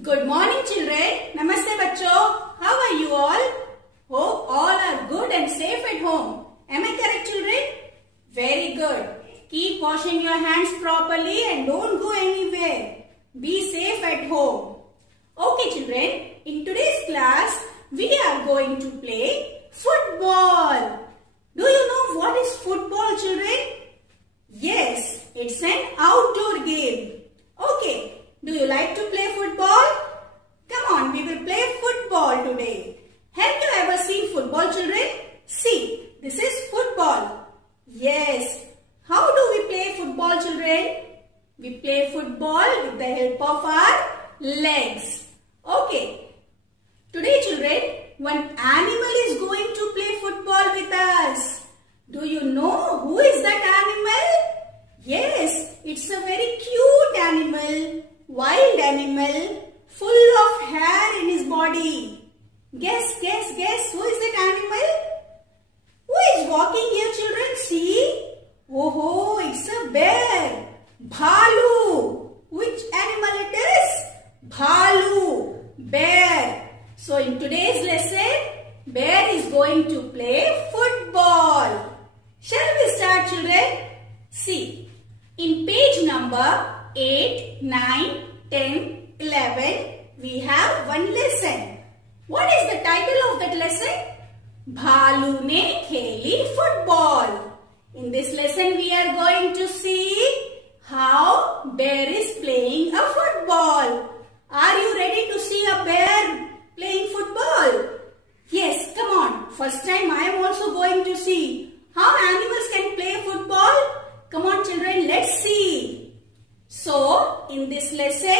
Good morning children. Namaste bachcho. How are you all? Hope all are good and safe at home. Am I correct children? Very good. Keep washing your hands properly and don't go anywhere. Be safe at home. Okay children, in today's class we are going to play football. Do you know what is football children? Yes, it's an outdoor game. Okay. Do you like to play football? Come on, we will play football today. Have you ever seen football children? See, this is football. Yes. How do we play football children? We play football with the help of our legs. Okay. Today children, one animal is going to play football with us. Do you know who is that animal? Yes, it's a very cute animal. Wild animal, full of hair in his body. Guess, who is that animal? Who is walking here children? See? Oh, it's a bear. Bhalu. Which animal it is? Bhalu. Bear. So in today's lesson, bear is going to play football. Shall we start children? See, in page number 8, 9, 10, 11, we have one lesson. What is the title of that lesson? Bhalu ne kheli football. In this lesson, we are going to see how bear is playing a football. Are you ready to see a bear playing football? Yes, come on. First time I am also going to see how animals can play football. Come on children, let's see. So, in this lesson,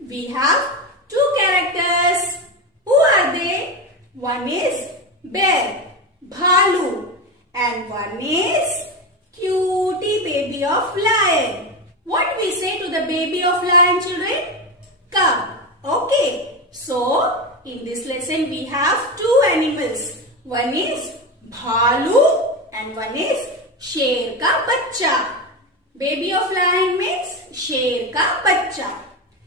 we have two characters. Who are they? One is bear, Bhalu, and one is cutie baby of lion. What we say to the baby of lion children? Cub. Okay. So, in this lesson, we have two animals. One is Bhalu and one is Sher ka bachcha. Baby of lion means Sher ka bachcha.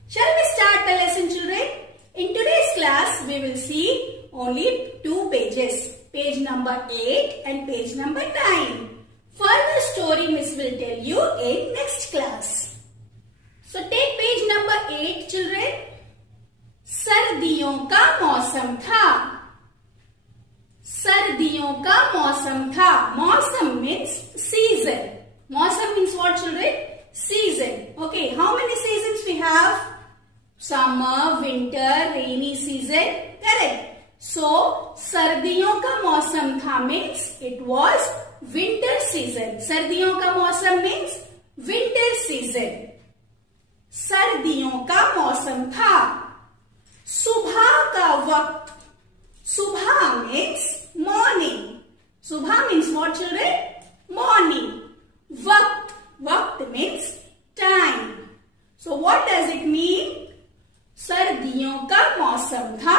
Shall we start the lesson children? In today's class, we will see only two pages. Page number 8 and page number 9. Further story Miss will tell you in next class. So take page number 8 children. सर्दियों का मौसम था. सर्दियों का मौसम था. मौसम means season. Mausam means what children? Season. Okay, how many seasons we have? Summer, winter, rainy season. Correct. So, सर्दियों का मौसम था means it was winter season. सर्दियों का मौसम means winter season. सर्दियों का मौसम था. सुबह का वक्त. सुबह means morning. सुबह means what children? Morning. Waqt. Waqt means time. So what does it mean? सर्दियों का मौसम था.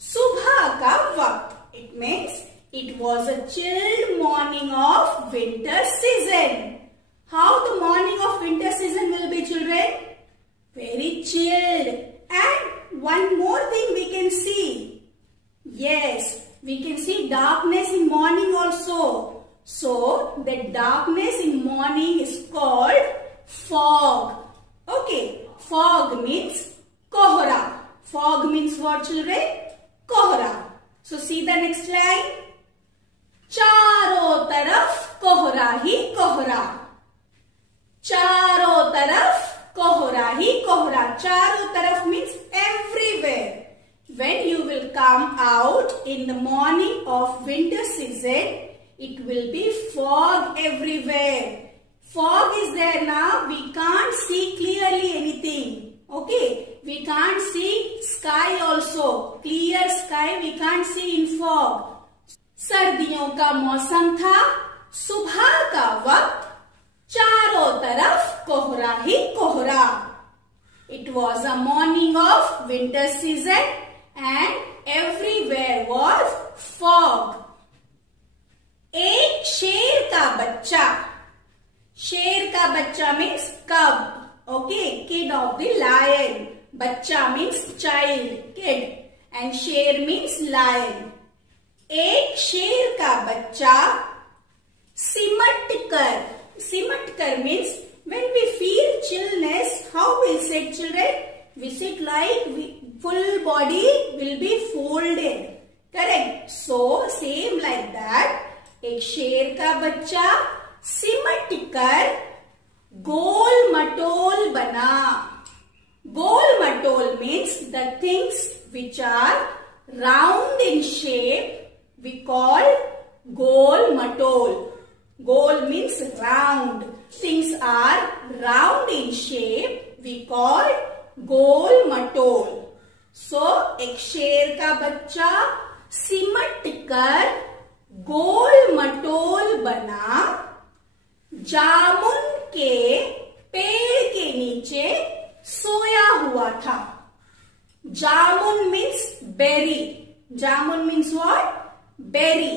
सुबह का वक्त. It means it was a chilled morning of winter season. How the morning of winter season will be children? Very chilled. And one more thing we can see. Yes, we can see darkness in morning also. So, the darkness in morning is called fog. Okay, fog means kohra. Fog means what children? Kohra. So, see the next line. चारों तरफ कोहरा ही कोहरा. चारों तरफ कोहरा ही कोहरा. चारों तरफ means everywhere. When you will come out in the morning of winter season, it will be fog everywhere. Fog is there now. We can't see clearly anything. Okay. We can't see sky also. Clear sky we can't see in fog. सर्दियों का मौसम था. सुबह का वक्त. चारों तरफ कोहरा ही कोहरा. It was a morning of winter season and everywhere was fog. एक शेर का बच्चा. शेर का बच्चा means cub. Okay. kid of the lion. बच्चा means child, kid, and शेर means lion. एक शेर का बच्चा सिमट कर means when we feel chillness, how we sit, children? We sit like full body will be folded. Correct? So same like that. एक शेर का बच्चा सिमट कर गोल मटोल बना. गोल मटोल means the things which are round in shape we call गोल मटोल. गोल means round. Things are round in shape we call गोल मटोल. So एक शेर का बच्चा सिमट कर गोल मटोल बना. जामुन के पेड़ के नीचे सोया हुआ था. जामुन means berry. Jamun means what? Berry.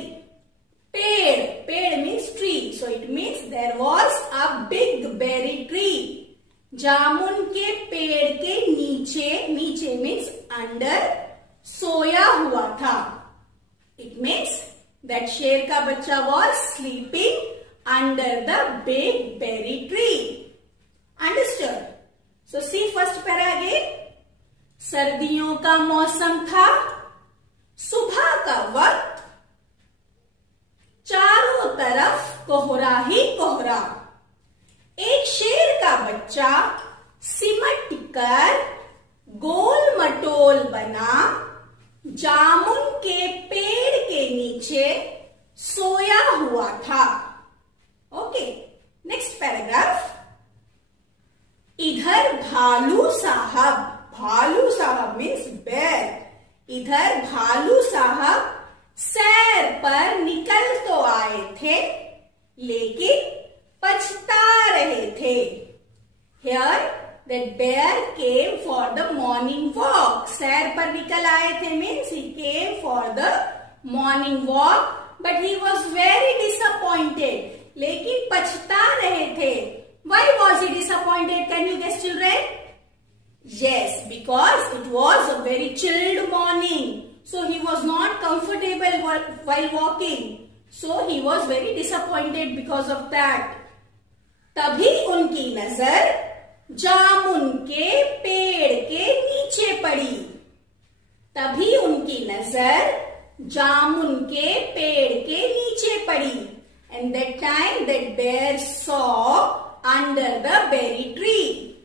पेड़ means tree. So it means there was a big berry tree. जामुन के पेड़ के नीचे means under, सोया हुआ था. It means that शेर का बच्चा was sleeping under the big berry tree. Understood? So see first para again. सर्दियों का मौसम था. सुबह का वक्त. चारों तरफ कोहरा ही कोहरा. एक शेर का बच्चा सिमट कर गोल मटोल बना. जामुन के पेड़ के नीचे सोया हुआ था. Okay, next paragraph. इधर भालू साहब मीन्स बेर. इधर भालू साहब सैर पर निकल तो आए थे लेकिन पछता रहे थे. Here that bear came for the morning walk. सैर पर निकल आए थे means he came for the morning walk, but he was very disappointed. लेकिन पछता रहे थे. Why was he disappointed? Can you guess, children? Yes, because it was a very chilled morning. So he was not comfortable while walking. So he was very disappointed because of that. तभी उनकी नजर जामुन के पेड़ के नीचे पड़ी. तभी उनकी नजर जामुन के पेड़ के नीचे पड़ी. And that time that bear saw under the berry tree.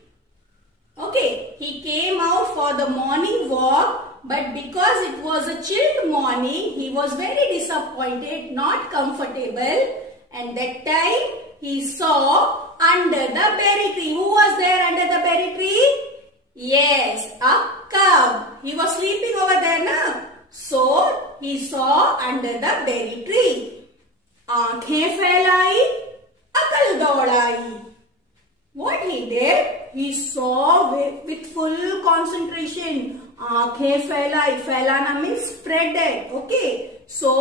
Okay, he came out for the morning walk, but because it was a chilled morning, he was very disappointed, not comfortable, and that time he saw under the berry tree. Who was there under the berry tree? Yes, a cub. He was sleeping over there, na? So he saw under the berry tree. आंखें फैलाई, अकल दौड़ाई. What he did? He saw with full concentration. आंखें फैलाई. फैलाना means spreaded. Okay. So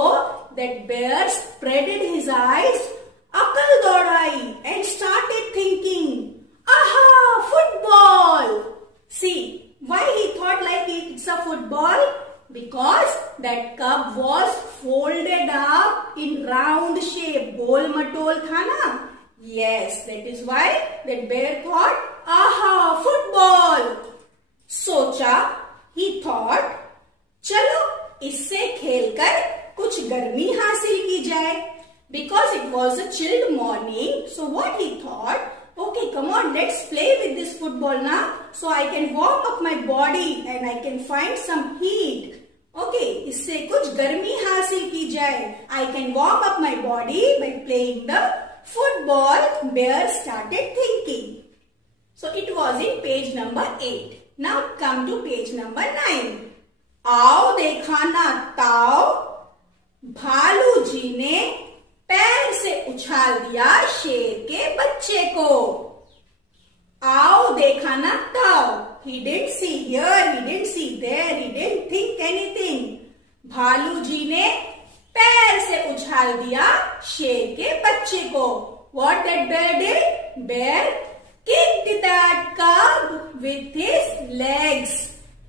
that bear spreaded his eyes, अकल दौड़ाई, and started thinking, aha, football. See, why he thought like it's a football? Because that cub was folded up in round shape. गोल मटोल था ना? Yes, that is why that bear thought, aha, football. सोचा, he thought, चलो इससे खेलकर कुछ गर्मी हासिल की जाए. Because it was a chilled morning, so what he thought, okay, come on, let's play with this football now, so I can warm up my body and I can find some heat. Okay, इससे कुछ गर्मी हासिल की जाए. I can warm up my body by playing the football. Bear started thinking. So it was in page number 8. Now come to page number 9. आओ देखा ना ताओ, भालू जी ने पैर से उछाल दिया शेर के बच्चे को. आओ देखा ना ताओ. He didn't see here, he didn't see there, he didn't think anything. भालू जी ने पैर से उछाल दिया शेर के बच्चे को. What that bear did? Bear kicked that cub with his legs.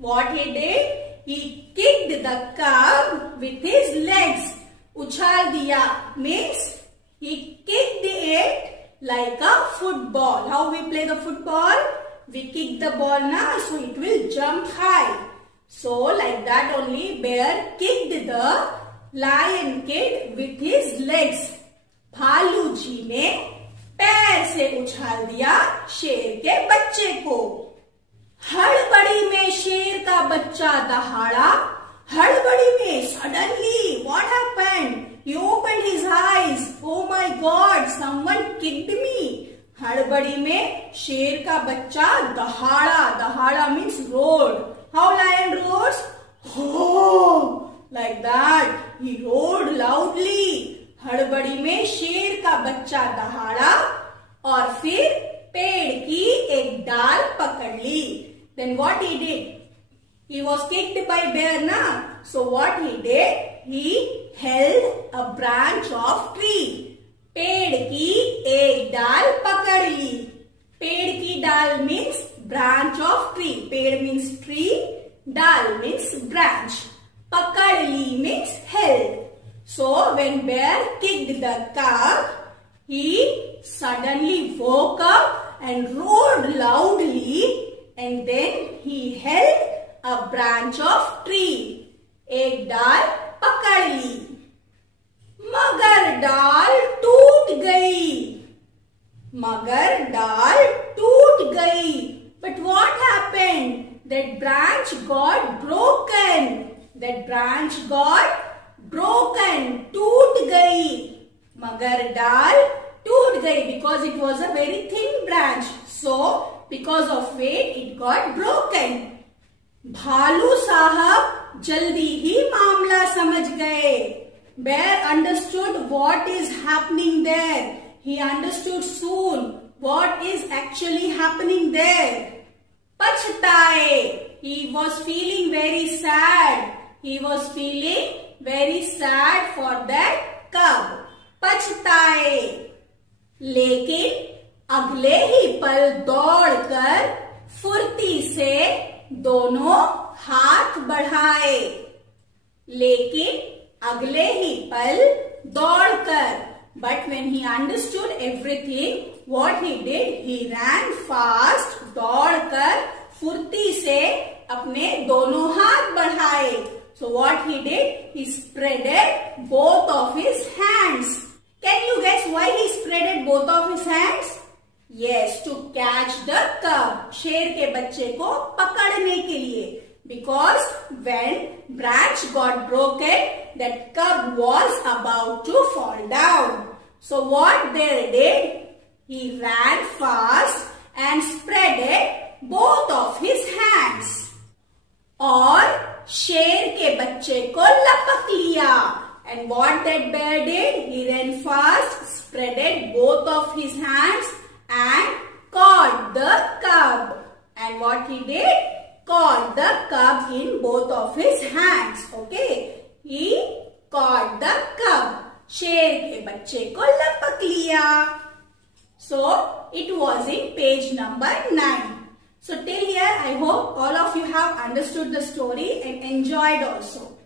What he did? He kicked the cub with his legs. उछाल दिया means he kicked it like a football. How we play the football? We kick the ball now, so it will jump high. So like that only bear kicked the lion kid with his legs. भालू जी ने पैर से उछाल दिया शेर के बच्चे को. हड़बड़ी में शेर का बच्चा दहाड़ा. हड़बड़ी में suddenly what happened? He opened his eyes. Oh my God! Someone kicked me. हड़बड़ी में शेर का बच्चा दहाड़ा. दहाड़ा means roared. How lion roars? Oh, like that. He roared loudly. हड़बड़ी में शेर का बच्चा दहाड़ा और फिर पेड़ की एक डाल पकड़ ली. Then what he did? He was kicked by bear na. So what he did? He held a branch of tree. पेड़ की एक डाल पकड़ ली. पेड़ की डाल means branch of tree. पेड़ means tree. डाल means branch. पकड़ ली means held. So when bear kicked the cub, he suddenly woke up and roared loudly, and then he held a branch of tree. एक डाल पकड़ ली. मगर डाल टूट गई. मगर डाल टूट गई. But what happened? That branch got broken. That branch got broken. टूट गई. मगर डाल टूट गई because it was a very thin branch. So because of weight it got broken. भालू साहब जल्दी ही मामला समझ गए. Bear understood what is happening there. He understood soon what is actually happening there. पछताए. He was feeling very sad. He was feeling very sad for that cub. पछताए. लेकिन अगले ही पल दौड़कर फुर्ती से दोनों हाथ बढ़ाए. लेकिन अगले ही पल दौड़कर. But when he understood everything, what he did? He ran fast. दौड़कर फुर्ती से अपने दोनों हाथ बढ़ाए. So what he did? He spreaded both of his hands. Can you guess why he spreaded both of his hands? Yes, to catch the cub. शेर के बच्चे को पकड़ने के लिए. Because when branch got broken, that cub was about to fall down. So what they did? He ran fast and spreaded both of his hands. और शेर के बच्चे को लपक लिया. And what that bear did? He ran fast, spreaded both of his hands and caught the cub. And what he did? Caught the cub in both of his hands. Okay? He caught the cub. शेर के बच्चे को लपक लिया. So it was in page number 9. So till here I hope all of you have understood the story and enjoyed also.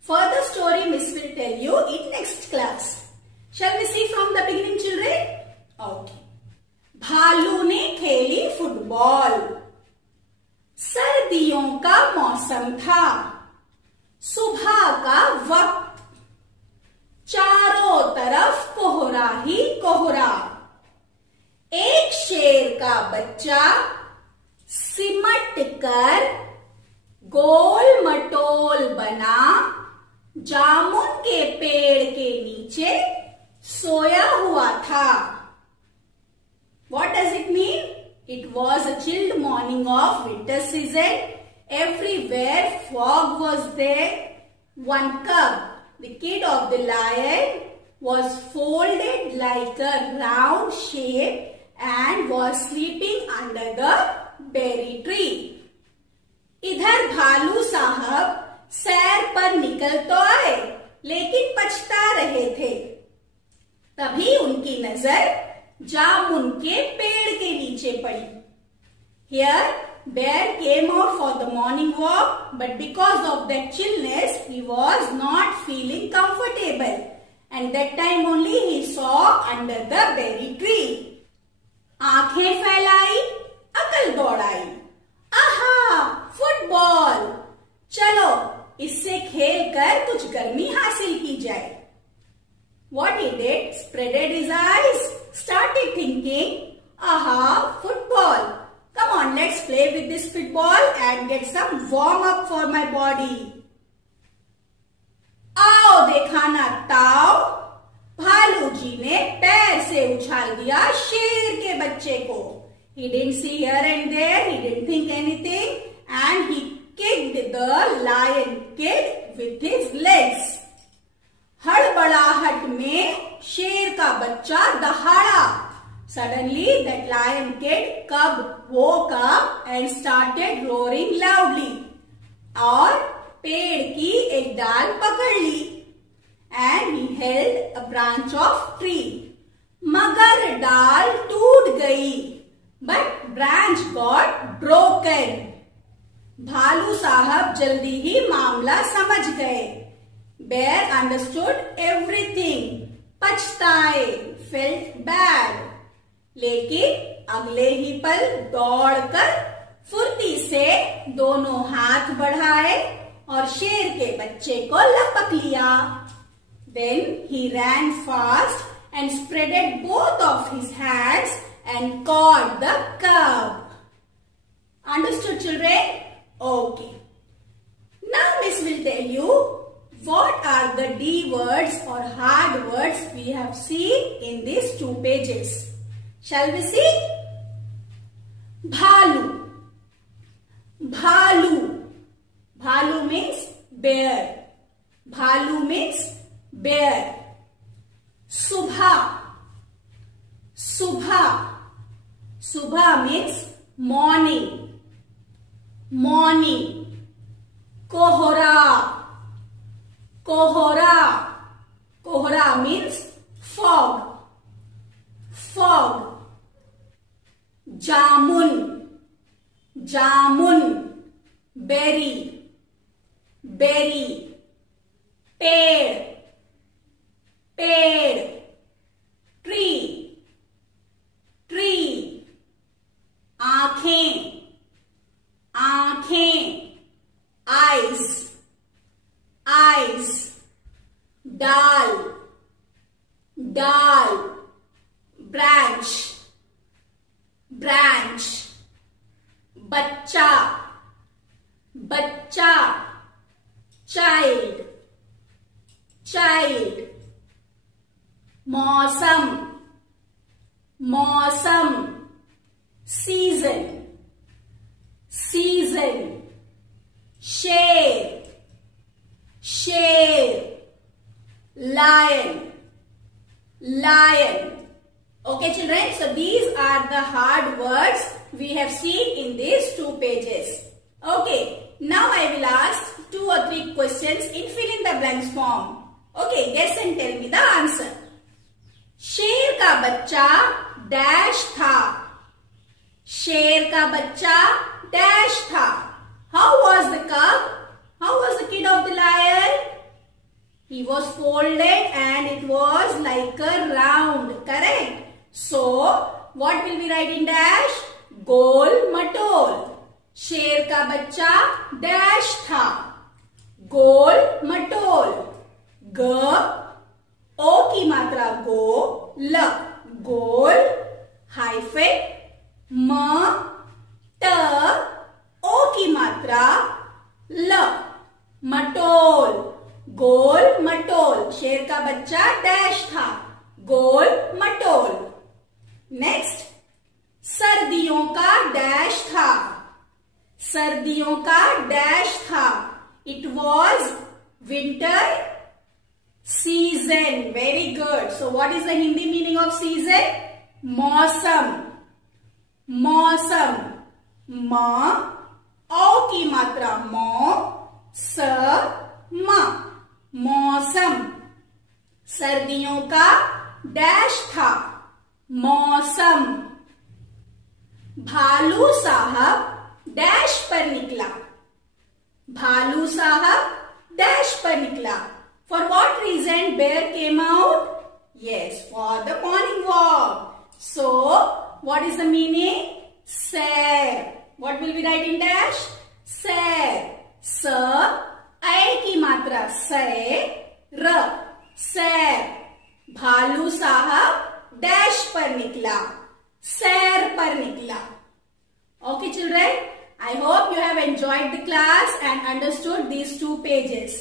Further story Miss will tell you in next class. Shall we see from the beginning, children? Okay. भालू ने खेली football. सर्दियों का मौसम था. सुबह का वक्त. चारों तरफ कोहरा ही कोहरा. एक शेर का बच्चा सिमट कर गोल मटोल बना जामुन के पेड़ के नीचे सोया हुआ था. What does it mean? It was a chilled morning of winter season. Everywhere fog was there. One cub, the kid of the lion, was folded like a round shape and was sleeping under the berry tree. इधर भालू साहब सैर पर निकल तो आए लेकिन पछता रहे थे. तभी उनकी नजर जामुन के पेड़ के नीचे पड़ी. Here bear came out for the morning walk, but because of that chillness, he was not feeling comfortable. And that time only he saw under the berry tree. आंखें फैलाई, अकल दौड़ाई, आहा फुटबॉल, चलो इससे खेलकर कुछ गर्मी हासिल की जाए. What he did? Spreaded his eyes, started thinking, aha, football. Come on, let's play with this football and get some warm up for my body. आओ देखा ना ताओ, भालू जी ने पैर से उछाल दिया शेर के बच्चे को. He didn't see here and there, he didn't think anything, and he kicked the lion kid with his legs. हड़बड़ाहट में शेर का बच्चा दहाड़ा. Suddenly that lion kid cub woke up and started roaring loudly. और पेड़ की एक डाल पकड़ ली. And he held a branch of tree. मगर डाल टूट गई. But branch got broken. भालू साहब जल्दी ही मामला समझ गए. Bear understood everything. पछताए, felt bad. लेकिन अगले ही पल दौड़कर फुर्ती से दोनों हाथ बढ़ाए और शेर के बच्चे को लपक लिया. Then he ran fast and spreaded both of his hands and caught the cub. Understood, children? Okay. Now Miss will tell you what are the D words or hard words we have seen in these 2 pages. Shall we see? Bhalu. Bhalu. Bhalu means bear. Bhalu means bear. Subha. Subha. Subha means morning. Morning. Kohora. Kohora. Kohora means fog. Fog. Jamun. Jamun. Berry. Berry. Peड़. Peड़. Tree. Tree. आंखें. आंखें. Eyes. Eyes. डाल. डाल. Branch. Branch. बच्चा. बच्चा. Child. Child. मौसम. मौसम. Season. Season. शेर. शेर. Lion. Lion. Okay, children, so these are the hard words we have seen in these 2 pages. Okay, now I will ask 2 or 3 questions in fill in the blanks form. Okay, guess and tell me the answer. शेर का बच्चा dash था. शेर का बच्चा dash था. How was the cub? How was the kid of the lion? He was folded and it was like a round. Correct? So, what will we write in dash? गोल मटोल. शेर का बच्चा डैश था. गोल मटोल. ग ओ की मात्रा गो. ल गोल हाइफन म ट ओ की मात्रा ल मटोल. गोल मटोल. शेर का बच्चा डैश था. गोल मटोल. नेक्स्ट, सर्दियों का डैश था. सर्दियों का डैश था. It was winter season. Very good. So what is the Hindi meaning off season? मौसम. मौसम. म औ की मात्रा मौ. स म मौसम. सर्दियों का डैश था. मौसम. भालू साहब भालू साहब dash पर निकला. For what reason bear came out? Yes, for the morning walk. So, what is the meaning? Sir. What will we write in dash? Sir. Sir. I की मात्रा सैर. सैर. भालू साहब डैश पर निकला. सैर पर निकला. Okay, children. I hope you have enjoyed the class and understood these 2 pages.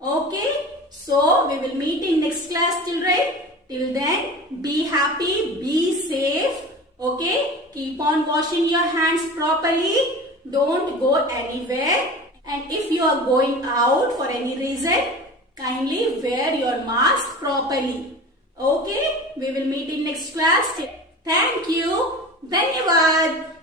Okay. So, we will meet in next class, children. Till then, be happy, be safe. Okay. Keep on washing your hands properly. Don't go anywhere. And if you are going out for any reason, kindly wear your mask properly. Okay. We will meet in next class. Thank you. Dhanyavad.